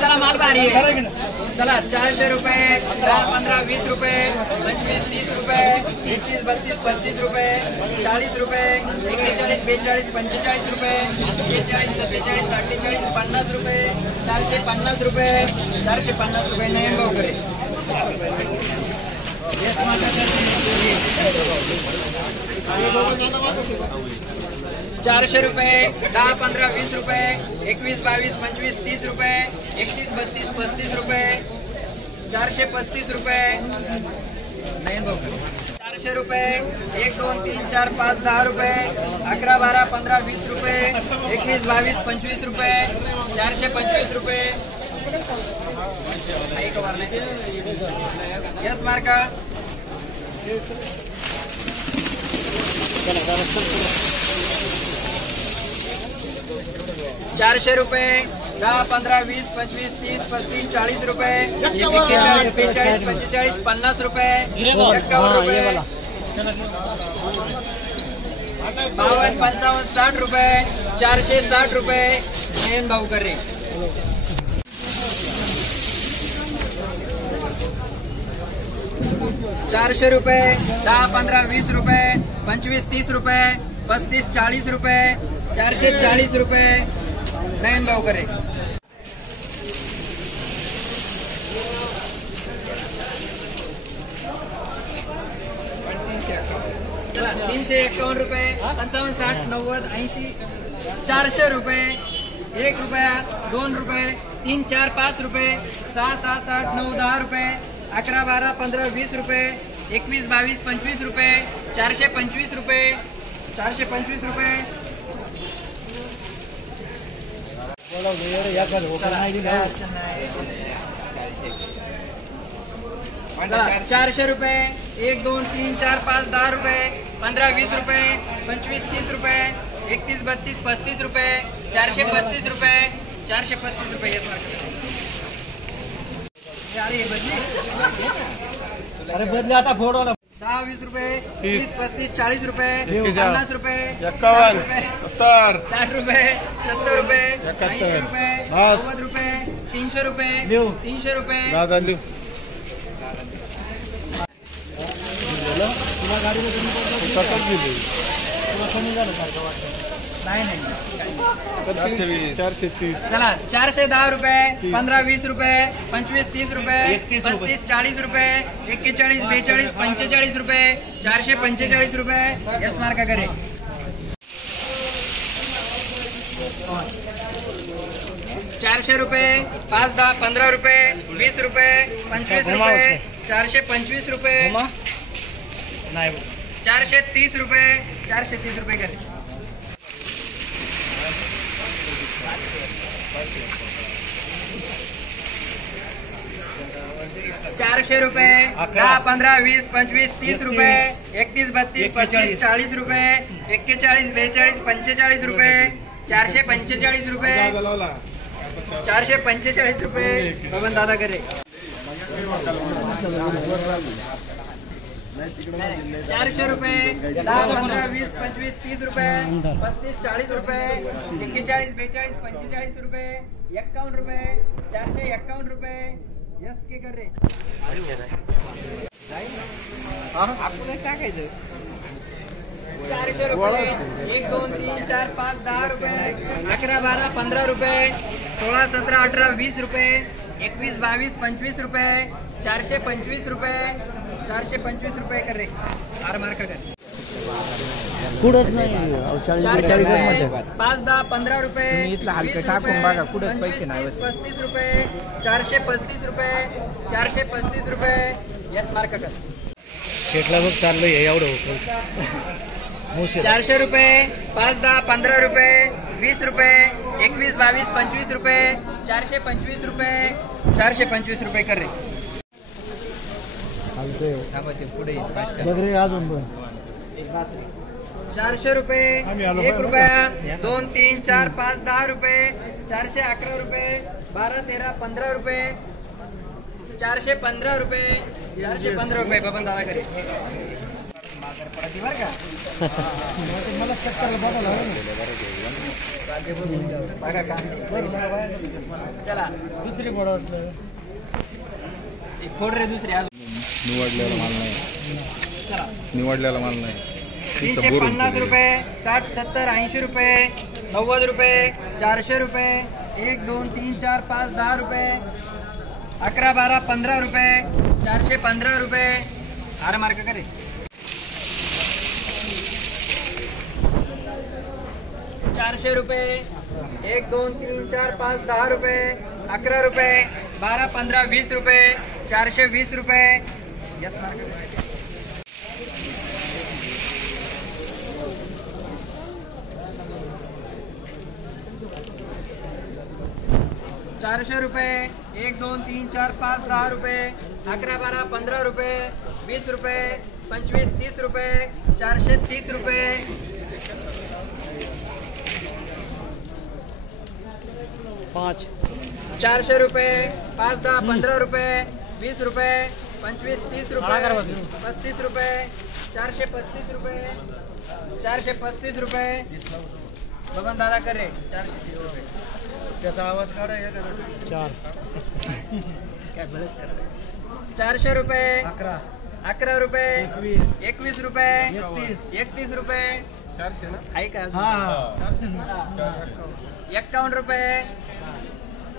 चला माल भारी आहे. चला 400 रुपये, 10, 15, 20 रुपये, 25, 30 रुपये, 31, 32, 35 रुपये, 40 रुपये, 41, 42, 45 रुपये, 46, 47, 48, 50 रुपये, 450 रुपये, 450 रुपये नयन भाऊ करे. 400 रुपये, 10, 15, 20 रुपये, 21, 22, 25, 30 रुपये, 31, 32, 35 रुपये, 435 रुपये नयन भाऊ. 400 रुपये, 1, 2, 3, 4, 5, 10 रुपये, 11, 12, 15, 20 रुपये, 21, 22, 25 रुपये, 425 रुपये. यस मार्का. 400 रुपये, 10, 15, 20, 25, 30, 35, 40 रुपये, 41, 42, 45, 50 रुपये, 51 रुपये, 52, 55, 60 रुपये, 460 रुपये नयन भाऊ करे. 400 रुपये, 10, 15, 20 रुपये, 25, 30 रुपये, 35, 40 रुपये, 440 रुपये नयन भाऊ करे. 351 रुपये, 55, 60, 90, 80, 400 रुपये, 1 रुपया, 2 रुपये, 3, 4, 5 रुपये, 6, 7, 8, 9, 10 रुपये, 11, 12, 15, 20 रुपये, 21, 22, 25 रुपये, 425 रुपये, 425 रुपये. 400 रुपये, 1, 2, 3, 4, 5, 10 रुपये, 15, 20 रुपये, 25, 30 रुपये, 31, 32, 35 रुपये, 435 रुपये, 435 रुपये. अरे बदले आता फोड वाला. 10, 20 रुपये, 30, 35, 40 रुपये, 50 रुपये, 51, 70, 60 रुपये, 70 रुपये, 80 रुपये, 90 रुपये, 300 रुपये, 300 रुपये. नाही 430. चला 410 रुपये, 15, 20 रुपये, 25, 30 रुपये, 35, 40 रुपये, 41, 42, 45 रुपये, 445 रुपये. यस मार्का करे. 400 रुपये, 5, 10, 15 रुपये, 20 रुपये, 25 रुपये, 425 रुपये, 430 रुपये, 430 रुपये करे. 400 रुपये, 10, 15, 20, 25, 30 रुपये, 31, 32, 35, 40 रुपये, 41, 42, 45 रुपये, 445 रुपये, 445 रुपये बबन दादा करे. 400 रुपये, 10, 15, 20, 25, 30 रुपये, 35, 40 रुपये, 41, 42, 45 रुपये, 51 रुपये, 451 रुपये. यस के कर रे. आपण टाकायचं. 400 रुपये, 1, 2, 3, 4, 5, 10 रुपये, 11, 12, 15 रुपये, 16, 17, 18, 20 रुपये, 21, 22, 25 रुपये, 425 रुपये, 425 रुपये कर रे. आर मार्क कर. कुठंच नाही. 5, 10, 15 रुपये, इथला हलकं टाकून बघा कुठंच पैसे नाही. 35 रुपये, 435 रुपये, 435 रुपये. यस मार्क कर. शेटला बघ चाललंय एवढं. 400 रुपये, 5, 10, 15 रुपये, 20 रुपये, 21, 22, 25 रुपये, 425 रुपये, 425 रुपये कर रे. पुढे बघ रे अजून पण. 400 रुपये, 1 रुपया, 2, 3, 4, 5, 10 रुपये, 411 रुपये, 12, 13, 15 रुपये, 415 रुपये, 415 रुपये बबन दादा करे. पडती बरं का. मला चक्कर बघा बघा का चला दुसरी बडा वाटलं एक फोड रे दुसरी अजून. निवडलेला माल नाही, चला निवडलेला माल नाही. 350 रुपये, 60, 70, 80 रुपये, 90 रुपये, 400 रुपये, 1, 2, 3, 4, 5, 10 रुपये, 11, 12, 15 रुपये, 415 रुपये. हार मार्क करे 400 रुपये, 1, 2, 3, 4, 5, 10 रुपये, 11 रुपये, 12, 15, 20 रुपये, 420 रुपये. यस मार्क करे. 400 रुपये, 1, 2, 3, 4, 5, 10 रुपये, 11, 12, 15 रुपये, 20 रुपये, 25, 30 रुपये, 430 रुपये. 5 400 रुपये, 5, 10, 15 रुपये, 20 रुपये, 25, 30 रुपये, 35 रुपये, 435 रुपये, 435 रुपये. बबन दादा कर रे 430 रुपये. त्याचा आवाज काढा 4 400 रुपये, 11 11 रुपये, 21 रुपये, 31 रुपये. 400 ना. आहे का हा अजून? 51 रुपये,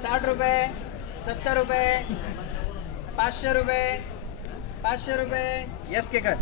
60 रुपये, 70 रुपये, 500 रुपये, 500 रुपये. यस के कर.